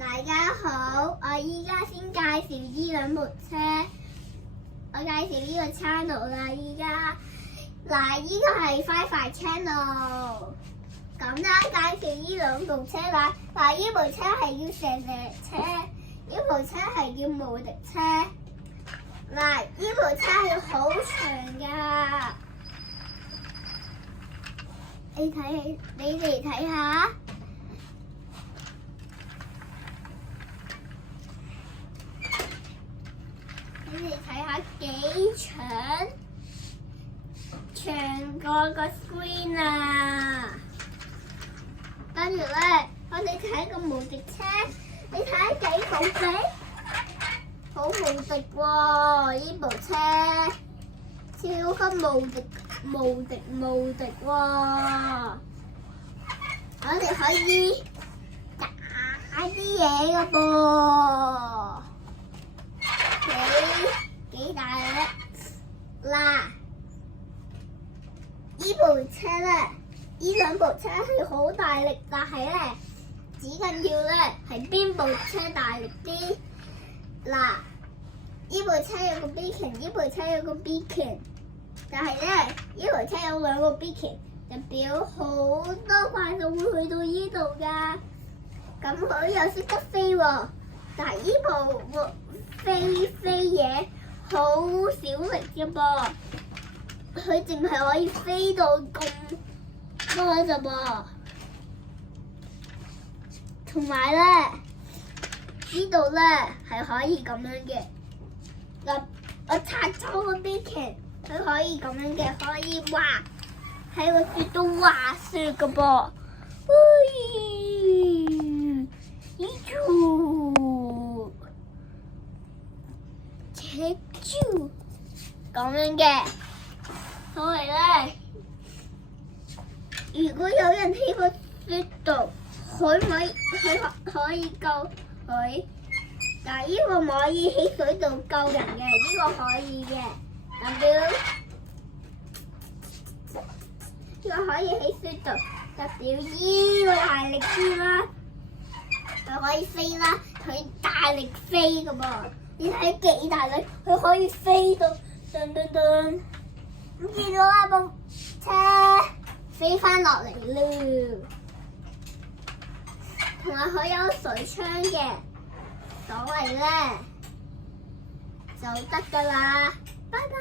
大家好，我依家先介紹呢兩部車，我介紹呢個 channel 啦。依家嗱，依個係 Fi-Fi channel， 咁啦，介紹呢兩部車啦。嗱，呢部車係叫蛇車，呢部車係叫無敵車。嗱，呢部車係好長噶，你哋睇下。你哋睇下幾長過個 screen 啊！跟住咧，我哋睇個無敵車，你睇下幾好睇，好無敵喎！呢部車超級無敵喎！我哋可以打啲嘢噶噃。幾大力嗱？呢部車咧，呢兩部車係好大力，但係咧，只緊要咧係邊部車大力啲嗱？呢部車有個 beacon， 呢部車有個 beacon， 但係咧呢部車有兩個 beacon， 就表好多怪獸會去到呢度噶。咁佢又識得飛喎，但係呢部飛嘢好少力嘅噃，佢淨係可以飛到咁多咋噃。同埋咧，呢度咧係可以咁樣嘅。嗱，我拆咗個 beacon， 佢可以咁樣嘅，可以滑喺個雪度滑雪嘅噃。咁樣嘅，所以咧，如果有人喺個雪度，佢可以救佢，但係呢個唔可以喺水度救人嘅，呢個可以嘅，代表呢個可以喺雪度，代表呢個大力啲啦，佢可以飛啦，佢大力飛噶噃。你睇幾大力，佢可以飛到噔噔噔，咁見到啦部車飛翻落嚟啦，同埋佢有水槍嘅，所謂咧就得噶啦，拜拜。